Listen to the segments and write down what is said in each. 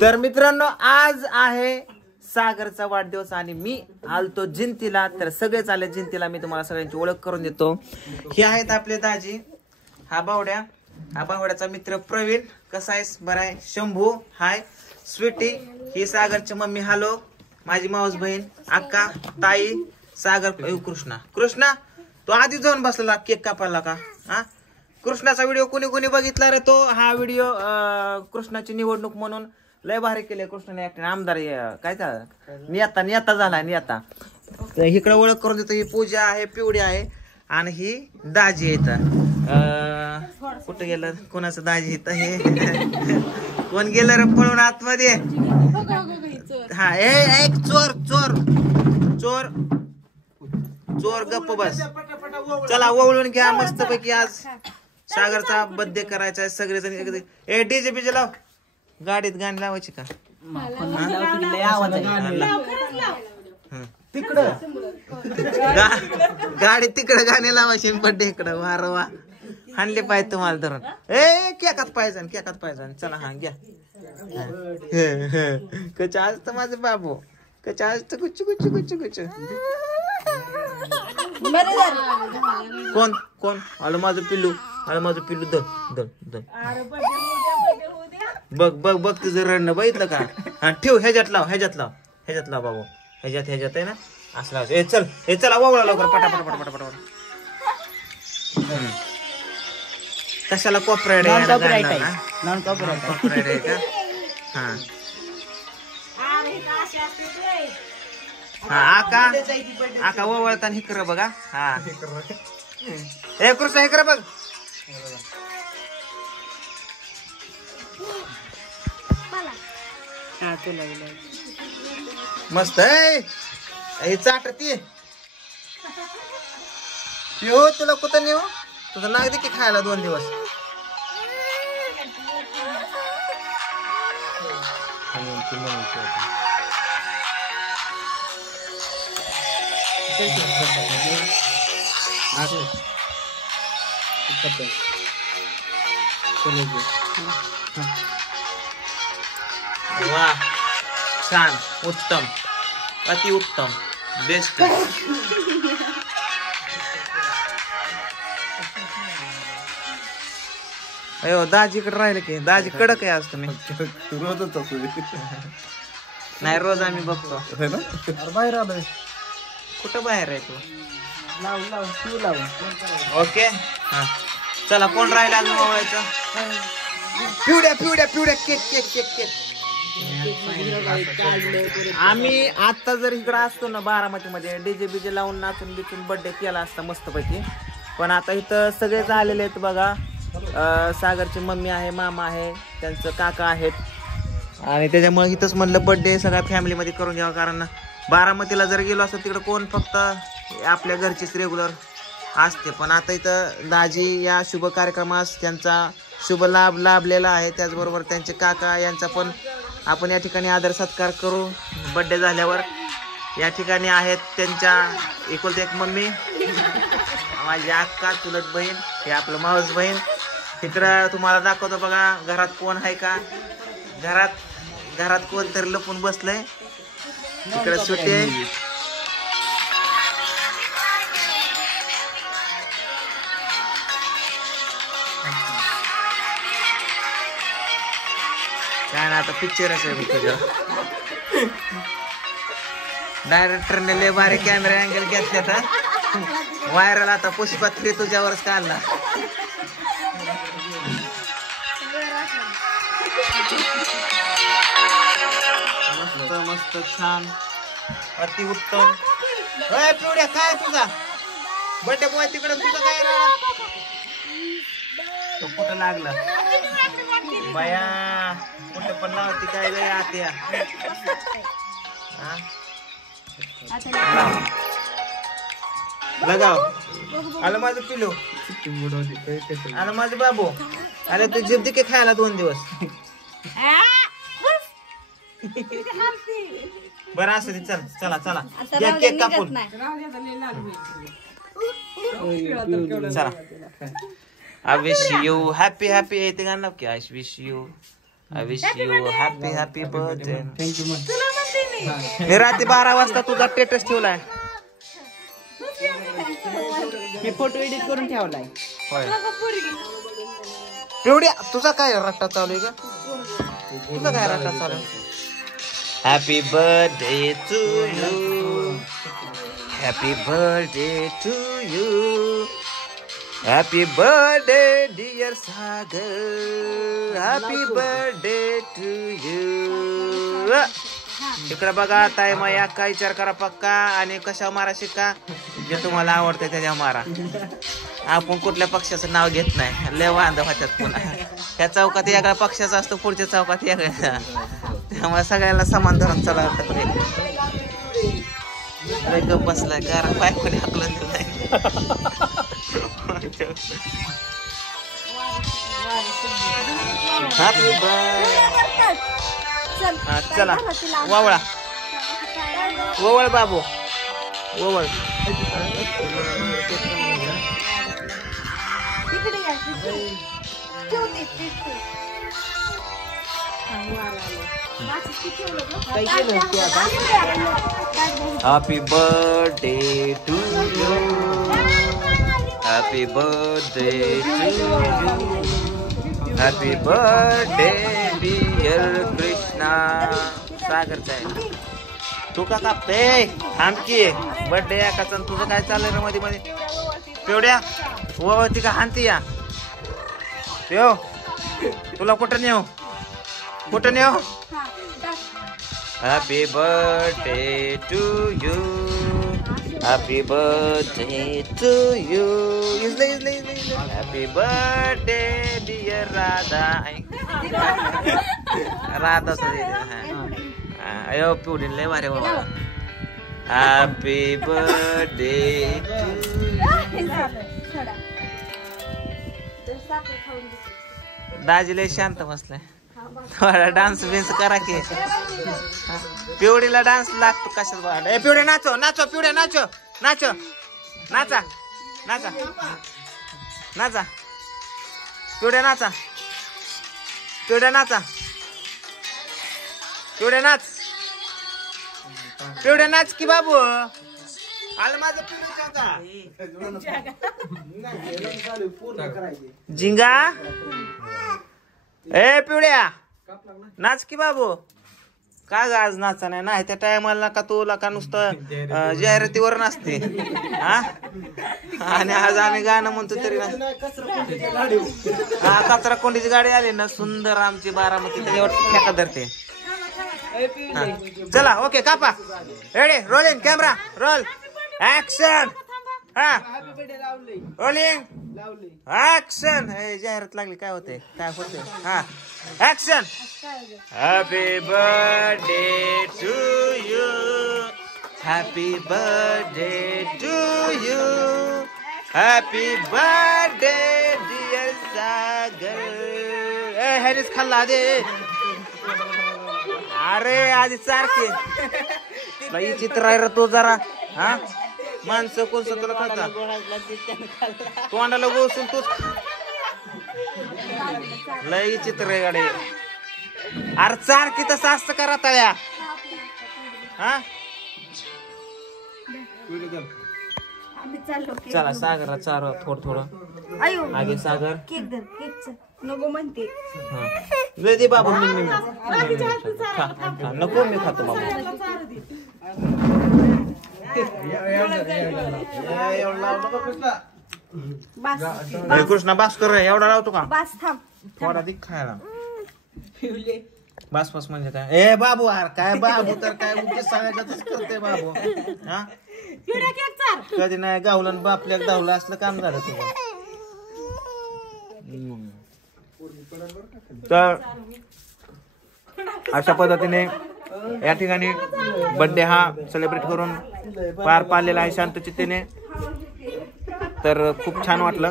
तर मित्रांनो आज आहे सागरचा वाढदिवस आणि मी आलतो जिंतीला. तर सगळेच आले जिंतीला. मी तुम्हाला सगळ्यांची ओळख करून देतो. हे आहेत आपले दाजी, हा बावड्या, हा बावड्याचा मित्र प्रवीण. कसा आहेस? बरा आहे. शंभू हाय. स्वीटी ही सागरची मम्मी. हॅलो. माझी मावस बहीण अक्का, ताई, सागर, कृष्णा. कृष्णा तो आधी जाऊन बसलेला केक कापायला का? हा, कृष्णाचा व्हिडिओ कोणी कोणी बघितला रे? तो हा व्हिडिओ कृष्णाची निवडणूक म्हणून लय भारी केले कृष्णाने. आमदार काय नेता झाला नेता. तर इकडे ओळख करून देतो. ही पूजा आहे, पिवडी आहे आणि ही दाजी येत. कुठं गेलं कोणाचं दाजी येत हे? कोण गेलं रे पळून आतमध्ये? हा एक चोर चोर चोर चोर. गप्प बस. चला ओवळून घ्या मस्त पैकी. आज सागरचा बर्थडे करायचा आहे. सगळेजण ए डीजे बीजे लाव. गाडीत गाणी लावायची का? तिकडं गाडी तिकडं गाणी लावायची. बर्थडे इकडं. वार वा हाणले पाहिजे तुम्हाला धरून. ए केकात पाहिजे केकात पाहिजे. चला हा घ्या. कच्चा आज तर माझं बाबू कच्चा आज तर कुच्चू कुच्चू कुच्चू कुच्चू. कोण कोण आलं माझं पिल्लू? आलं माझं पिल्लू. धन धन धन. बघ बघ बघ तुझं रडणं बघितलं का? हा ठेव. ह्याच्यात लाव ह्याच्यात लाव ह्याच्यात लाव बाबू. ह्याच्यात आहे ना असं लाव. ए चल हे चला वावळा लवकर पटापट पटापट पटापट. कशाला कॉपराईट आहे? नॉन कॉपराईट आहे का? हा हा आका आका ओवळताना हे कर बघा. हा हे कृष्ण हे कर बघ. मस्त आहे. चाटती हो तुला कुठं नेऊ? तुझं नाग दे की खायला 2 दिवस. वा छान उत्तम अति उत्तम बेस्ट. अयो दाजीकडे राहिले की दाजी कडक आहे आज तुम्ही. रोजच नाही रोज आम्ही बघतो. बाहेर आलोय. कुठं बाहेर आहे तू? ओके हा चला. कोण राहिला अजून ओवाळायचं? पिवड्या पिवड्या पिवड्या. Cake cake cake cake. आम्ही आता जर इकडं असतो ना बारामती मध्ये डीजे बीजे लावून नाचून बिचून बर्थडे केला असता मस्त पैकी. पण आता इथं सगळेच आलेले आहेत बघा. सागरची मम्मी आहे, मामा आहे, त्यांचं काका आहेत आणि त्याच्यामुळे इथंच म्हणलं बर्थडे सगळ्या फॅमिलीमध्ये करून घ्यावं. कारण बारामतीला जर गेलो असतो तिकडं कोण फक्त आपल्या घरचीच रेग्युलर असते. पण आता इथं दाजी या शुभ कार्यक्रमास त्यांचा शुभ लाभ लाभलेला आहे. त्याचबरोबर त्यांचे काका यांचा पण आपण या ठिकाणी आदर सत्कार करू. बर्थडे झाल्यावर या ठिकाणी आहेत त्यांच्या एकुलती एक मम्मी, माझी अक्का, चुलत बहीण, हे आपलं मावस बहीण. तिकडं तुम्हाला दाखवतो बघा घरात कोण आहे का. घरात कोण तरी लपून बसलंय. तिकडे सुट्टी आहे. काय ना आता पिक्चरच आहे तुझ्या. डायरेक्टरने लय भारी कॅमेरा अँगल घेतल्या तर व्हायरल. आता पुष्पा 3 तुझ्यावरच काढला. मस्त मस्त छान अति उत्तम. पिवड्या काय तुझा बर्थडे बॉय तिकडे? तुझं काय राहा तो कुठं लागला बाया? कुठं पण लावती काय गया आत्या? लगाव. आलं माझं पिलो. आलं माझं बाबू. आलं तू जीभ दे खायला 2 दिवस. बरं असं दे. चल चला चला केक कापून चला. I wish you happy happy. येते गाणं की I wish you I wish you happy happy birthday. Thank you मग. मी रात्री 12 वाजता तुझा स्टेटस ठेवलाय. मी फोटो एडिट करून ठेवलाय. होय. पिवड्या तुझा काय रट्टा चालू आहे का? तुझा काय रट्टा चालू आहे? Happy birthday to you. Happy birthday to you. Happy birthday dear Sagar. Happy birthday to you. इकडे बघा ताई माया का विचार करा पक्का आणि कशा मारा शिका जे तुम्हाला आवडतं त्याच्या मारा. आपण कुठल्या पक्षाचं नाव घेत नाही. लय वांदा होत्यात पुन्हा. ह्या चौकात वेगळ्या पक्षाचा असतो पुढच्या चौकात वेगळ्या. त्यामुळे सगळ्याला समान धरून चालवतात. गप बसलाय कारण बायकोने हाकलून दिलाय. Happy birthday. चला वावळा ववळ बाबू ववळ. Happy birthday to you. Happy birthday to you. Happy birthday dear Krishna. सागरचा आहे. तू का कापते आमची बर्थडे एकाचा. तुझं काय चाललंय ना मध्ये मध्ये? पिवड्या व ती का हानती या पिव. तुला कुठं नेऊ कुठं नेऊ? Happy birthday to you. Happy birthday to you. इजले happy birthday dear Radha. Radha अयो पिवडी लय भारी बाबा. हॅपी बर्थडे दाजी लय शांत बसलाय. थोडा डान्स बिन्स करा की. पिवडीला डान्स लागतो कशाला बघा. पिवडे नाचो नाचो पिवड्या नाचो नाचो नाचा नाचा नाचा पिवड्या नाचा पिवड्या नाचा पिवड्या नाच पिवड्या नाच की बाबू. आलं माझं झिंगा. ए पिवड्या नाच की बाबू. का ग आज नाचा नाही? नाही त्या टायमाला का तुला का नुसतं जाहिरातीवर नाचते हा. आणि आज आम्ही गाणं म्हणतो तरी हा. कचरा कोंडीची गाडी आली ना सुंदर आमची बारामती त्याच्यावर ठेका धरते. चला ओके कापा. Ready rolling camera roll action. हा रोलिंग ऍक्शन. जाहिरात लागली काय होते काय होते? हा action. Happy birthday to you. Happy birthday to you. Happy birthday dear Sagar. हॅरीच खाल्ला दे. अरे आधी सारखे चित्र आहे रे तो जरा. हा माणसं कोणचं तुला खाता तोंडाला गोसून तूच लई चित्र आहे गाडी. अरे सारखी तसं असतं करा तळ्या. हा चला सागरला चार थोडं थोडं आगे सागर. नको म्हणते दे बाबू. नको मी खातो बाबू. कृष्णा बास कर रे. एवढा लावतो का? बस थांब. थोडा दिख खायला. बास बस म्हणजे काय? ए बाबू यार काय बाबू तर काय सगळ्याच करते बाबू. हा कधी नाही गावलं बापल्या गावलं असलं काम झालं तुझं. तर अशा पद्धतीने या ठिकाणी बर्थडे हा सेलिब्रेट करून पार पाडलेला आहे शांत चित्तेने. तर खूप छान वाटलं.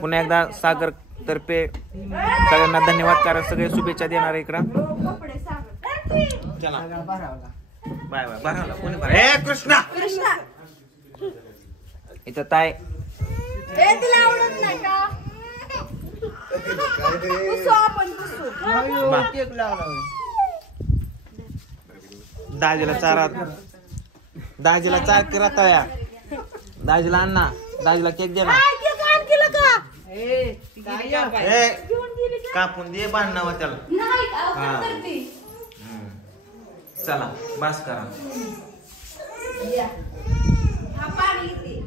पुन्हा एकदा सागर तर्फे सगळ्यांना धन्यवाद. कारण सगळे शुभेच्छा देणार इकडं. चला बाय बाय. बरं कोणी बरं. ए कृष्णा इथं ताय तिला आवडत नाही का? पुसू आपण पुसू. बा. केक लावला होय. दाजीला चारा दाजीला चार किरा तळ्या दाजीला अन्ना दाजीला केक दे ना काय केक आण केलं का? ए, काय या? ए कापून दे बांधणं त्याला नाही हा. करते. चला बस करा हा पाणी येते.